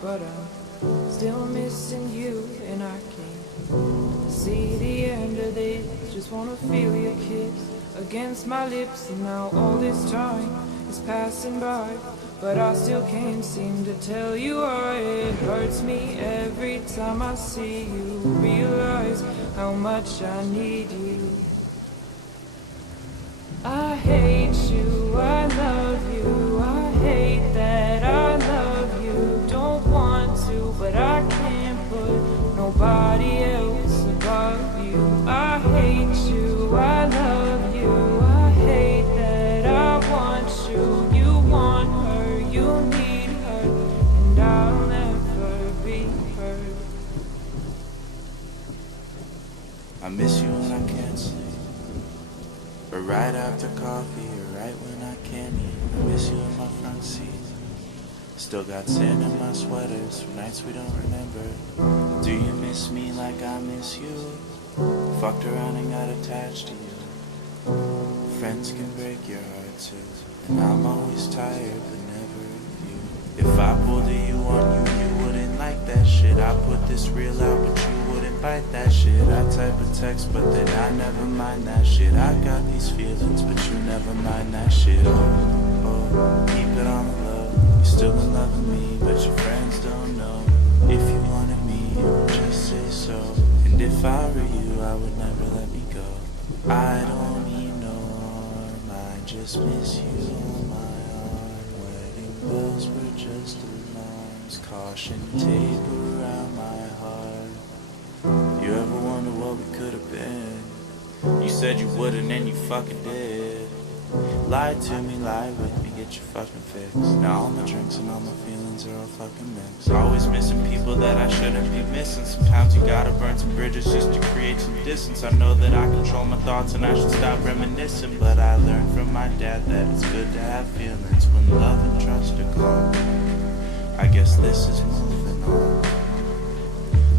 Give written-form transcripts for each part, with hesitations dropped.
but I'm still missing you, and I can't see the end of this. Just wanna feel your kiss against my lips, and now all this time is passing by, but I still can't seem to tell you why. It hurts me every time I see you, realize how much I need you. I hate you, I love you, I hate that I love you. Don't want to, but I can't put nobody else above you. I hate you, I love you, I hate that I want you. You want her, you need her, and I'll never be her. I miss you when I can't sleep, or right after coffee, or right when I can't eat. I miss you in my front seat. Still got sand in my sweaters for nights we don't remember. Do you miss me like I miss you? Fucked around and got attached to you. Friends can break your heart too, and I'm always tired but never of you. If I pulled a you on you, you wouldn't like that shit. I put this real out but you wouldn't bite that shit. I type a text but then I never mind that shit. I got these feelings but you never mind that shit. Oh, keep it on the low. You're still in love with me but your friends don't know. If you wanted me, you would just say so. And if I were you, I would never let me go. I don't need no arm, I just miss you on my arm. Wedding bells were just alarms, caution tape around my heart. You ever wonder what we could have been? You said you wouldn't and you fucking did. Lied to me, lie with me, get your fucking fix. Now all my drinks and all my feelings are all fucking mixed. Always missing people that I shouldn't be missing. Sometimes you gotta burn some bridges just to create some distance. I know that I control my thoughts and I should stop reminiscing, but I learned from my dad that it's good to have feelings when love and trust are gone. I guess this is moving on.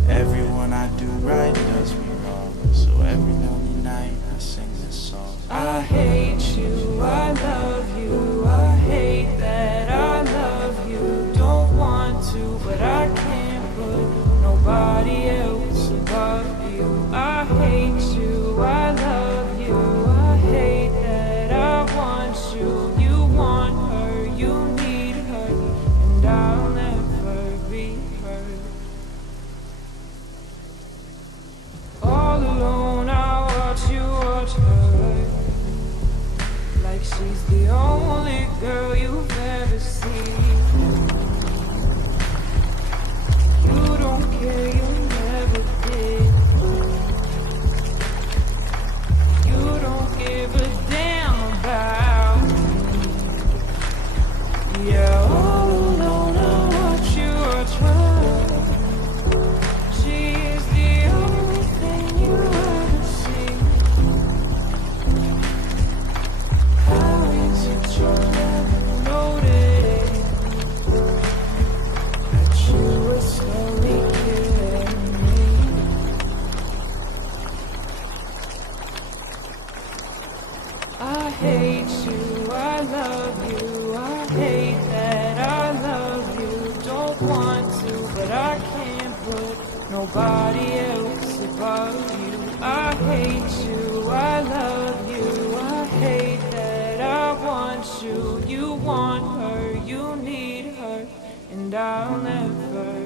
Everyone I do right does me wrong, so every lonely night I sing this song. I hate you, I love you, I hate that I love you. Don't want to, but I can't put nobody else above you. I hate you, I love you, I hate that I want you. You want her, you need her, and I'll never be her. All alone I watch you watch her, like she's the only girl you've ever seen. You don't care, you never did. You don't give a damn about me. Yeah, all alone I watch you watch her. She is the only thing you ever see. How is it you never noticed that you were slowly killing me? I hate you, I love you, I hate that I love you. Don't want to, but I can't put nobody else above you. I hate you, I love you, I hate that I want you. You want her, you need her, and I'll never